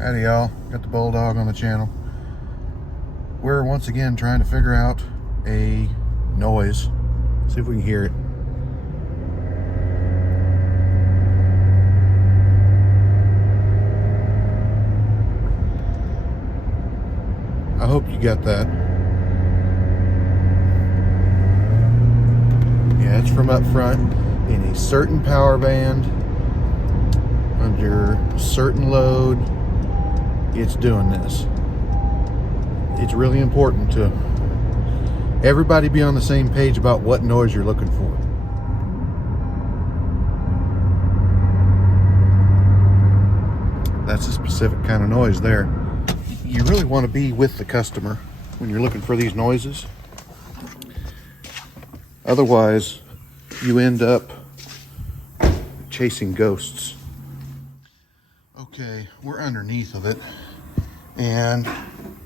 Howdy y'all, got the Bulldog on the channel. We're once again trying to figure out a noise. See if we can hear it. I hope you got that. Yeah, it's from up front in a certain power band under certain load. It's doing this. It's really important to everybody be on the same page about what noise you're looking for. That's a specific kind of noise there. You really want to be with the customer when you're looking for these noises. Otherwise, you end up chasing ghosts. Okay, we're underneath of it, and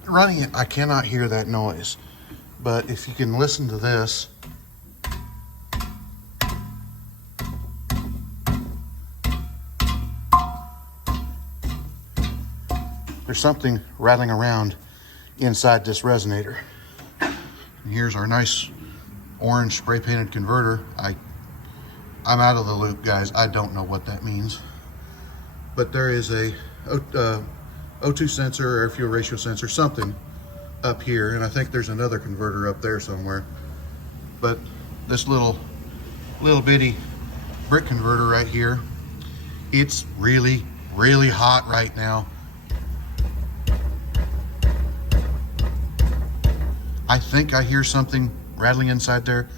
running it, I cannot hear that noise. But if you can listen to this, there's something rattling around inside this resonator. And here's our nice orange spray painted converter. I'm out of the loop, guys. I don't know what that means. But there is a O2 sensor, air fuel ratio sensor, something up here, and I think there's another converter up there somewhere. But this little bitty brick converter right here, it's really hot right now. I think I hear something rattling inside there.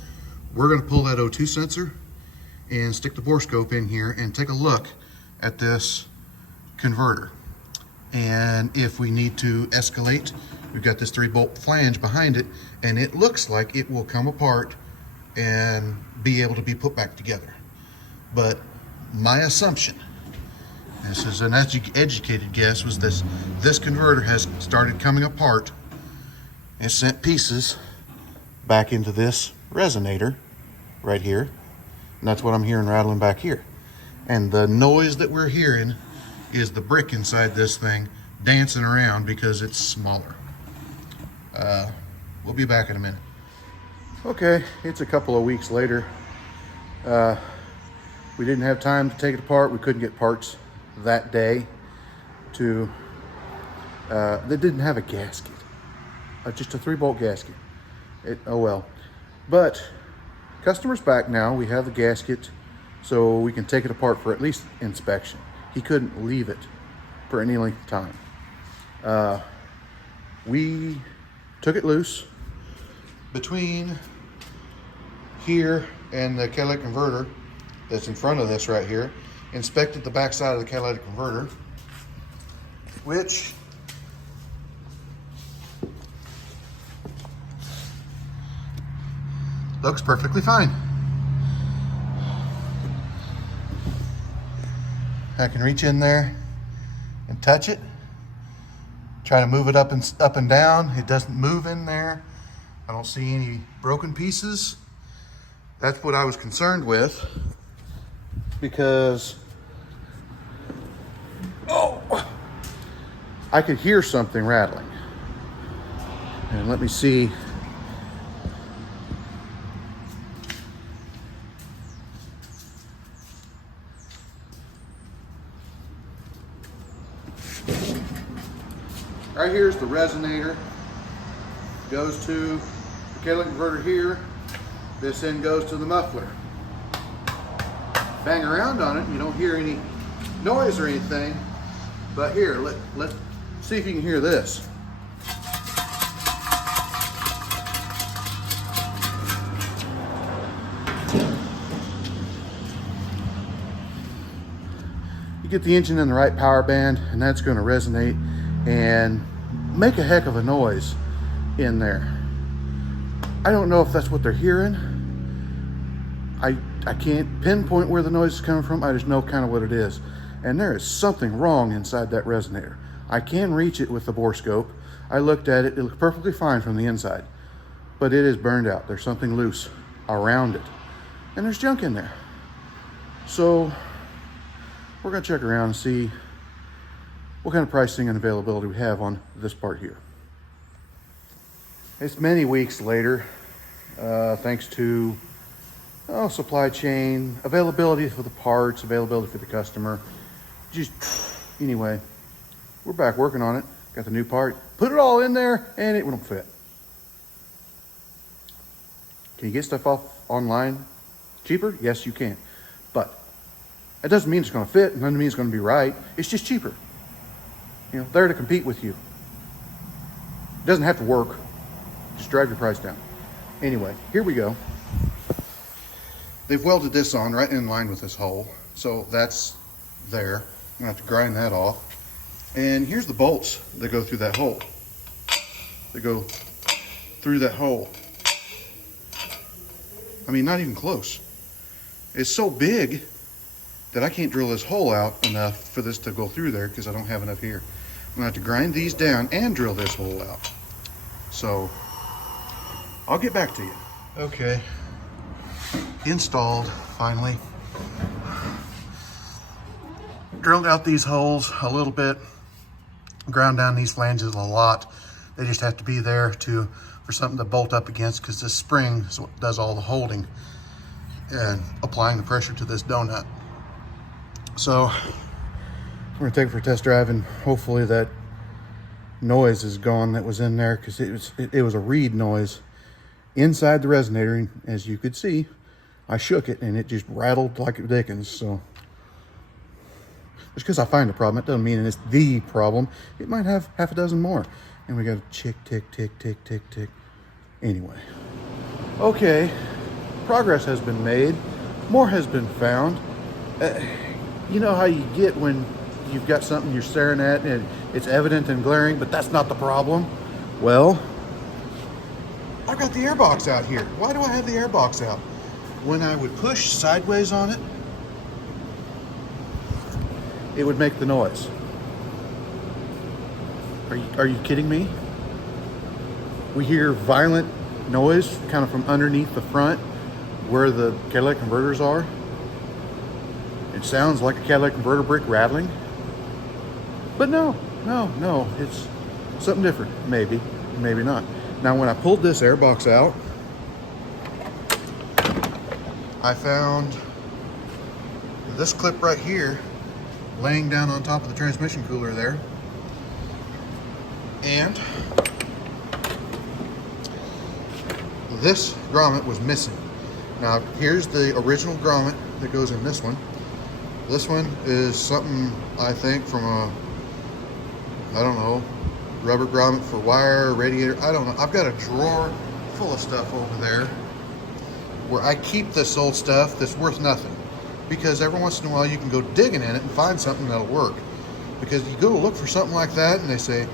We're going to pull that O2 sensor and stick the borescope in here and take a look at this converter. And if we need to escalate, we've got this 3-bolt flange behind it, and it looks like it will come apart and be able to be put back together. But my assumption, this is an educated guess, was this converter has started coming apart and sent pieces back into this resonator right here. And that's what I'm hearing rattling back here. And the noise that we're hearing is the brick inside this thing dancing around because it's smaller. We'll be back in a minute. Okay, it's a couple of weeks later. We didn't have time to take it apart. We couldn't get parts that day to, they didn't have a gasket, just a 3-bolt gasket. Oh well. But customer's back now. We have the gasket, so we can take it apart for at least inspection. He couldn't leave it for any length of time. We took it loose between here and the catalytic converter that's in front of this right here, inspected the back side of the catalytic converter, which looks perfectly fine. I can reach in there and touch it. Try to move it up and down. It doesn't move in there. I don't see any broken pieces. That's what I was concerned with, because I could hear something rattling. And let me see. Right here's the resonator. Goes to the catalytic converter here. This end goes to the muffler. Bang around on it, you don't hear any noise or anything. But here, let's see if you can hear this. You get the engine in the right power band, and that's going to resonate and make a heck of a noise in there. I don't know if that's what they're hearing. I can't pinpoint where the noise is coming from. I just know kind of what it is. And there is something wrong inside that resonator. I can reach it with the borescope. I looked at it. It looked perfectly fine from the inside. But it is burned out. There's something loose around it. And there's junk in there. So we're going to check around and see what kind of pricing and availability we have on this part here. It's many weeks later, thanks to supply chain, availability for the parts, availability for the customer. Just anyway, we're back working on it. Got the new part, put it all in there, and it won't fit. Can you get stuff off online cheaper? Yes, you can. But that doesn't mean it's going to fit, and doesn't mean it's going to be right. It's just cheaper. You know, there to compete with you. It doesn't have to work. Just drive your price down. Anyway, here we go. They've welded this on right in line with this hole. So that's there. I'm gonna have to grind that off. And here's the bolts that go through that hole. They go through that hole. I mean, not even close. It's so big that I can't drill this hole out enough for this to go through there because I don't have enough here. I'm gonna have to grind these down and drill this hole out. So I'll get back to you. Okay, installed finally. Drilled out these holes a little bit, ground down these flanges a lot. They just have to be there for something to bolt up against because this spring is what does all the holding and applying the pressure to this donut. So we're gonna take it for a test drive, and hopefully that noise is gone that was in there, because it was a reed noise inside the resonator, and as you could see, I shook it and it just rattled like a dickens. So just because I find a problem, it doesn't mean it's the problem. It might have half a dozen more. And we got a tick, tick, tick, tick, tick, tick. Anyway, okay, progress has been made, more has been found. You know how you get when you've got something you're staring at and it's evident and glaring, but that's not the problem? Well, I've got the airbox out here. Why do I have the airbox out? When I would push sideways on it, it would make the noise. Are you kidding me? We hear violent noise kind of from underneath the front where the catalytic converters are. It sounds like a catalytic converter brick rattling. But no, it's something different. Maybe, maybe not. Now, when I pulled this airbox out, I found this clip right here laying down on top of the transmission cooler there. And this grommet was missing. Now, here's the original grommet that goes in this one. This one is something, I think, from I don't know, rubber grommet for wire, radiator, I don't know. I've got a drawer full of stuff over there where I keep this old stuff that's worth nothing, because every once in a while you can go digging in it and find something that'll work. Because you go to look for something like that and they say,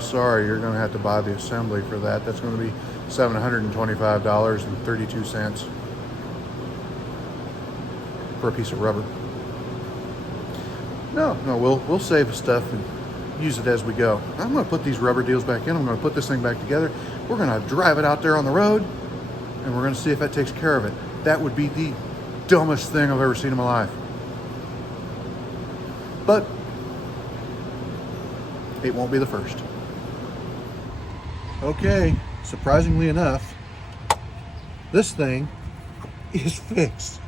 sorry, you're gonna have to buy the assembly for that. That's gonna be $725.32 for a piece of rubber. No, we'll save stuff and use it as we go. I'm gonna put these rubber deals back in. I'm gonna put this thing back together. We're gonna drive it out there on the road, and we're gonna see if that takes care of it. That would be the dumbest thing I've ever seen in my life. But it won't be the first. Okay, surprisingly enough, this thing is fixed.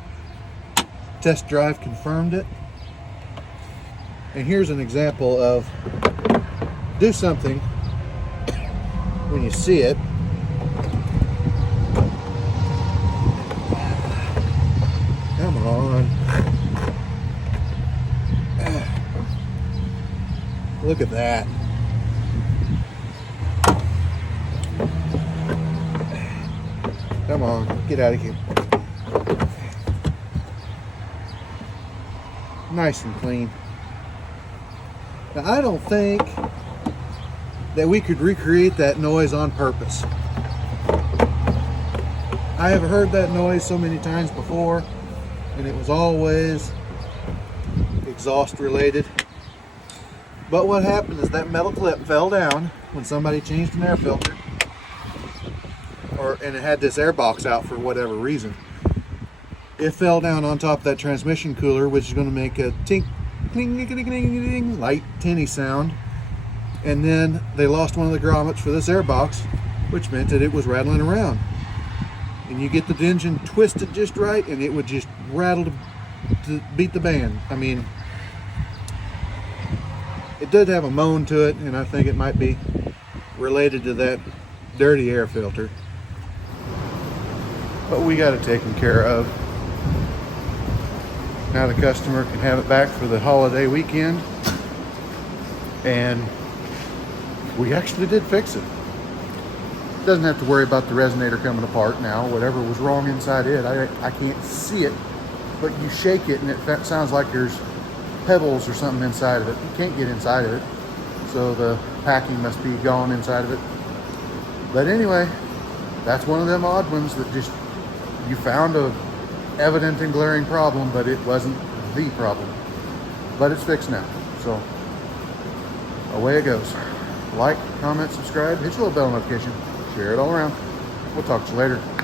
Test drive confirmed it. And here's an example of do something when you see it. Come on. Look at that. Come on, get out of here. Nice and clean. Now, I don't think that we could recreate that noise on purpose. I have heard that noise so many times before, and it was always exhaust related. But what happened is that metal clip fell down when somebody changed an air filter, and it had this air box out for whatever reason. It fell down on top of that transmission cooler, which is going to make a tink, cling, cling, cling, cling, light tinny sound. And then they lost one of the grommets for this air box, which meant that it was rattling around. And you get the engine twisted just right, and it would just rattle to beat the band. I mean, it did have a moan to it, and I think it might be related to that dirty air filter. But we got it taken care of. Now the customer can have it back for the holiday weekend, and we actually did fix it. Doesn't have to worry about the resonator coming apart now. Whatever was wrong inside it, I can't see it, but you shake it and it sounds like there's pebbles or something inside of it. You can't get inside of it, so the packing must be gone inside of it. But anyway, that's one of them odd ones that just, you found a evident and glaring problem, but it wasn't the problem. But it's fixed now, so away it goes. Like, comment, subscribe, hit your little bell notification, share it all around. We'll talk to you later.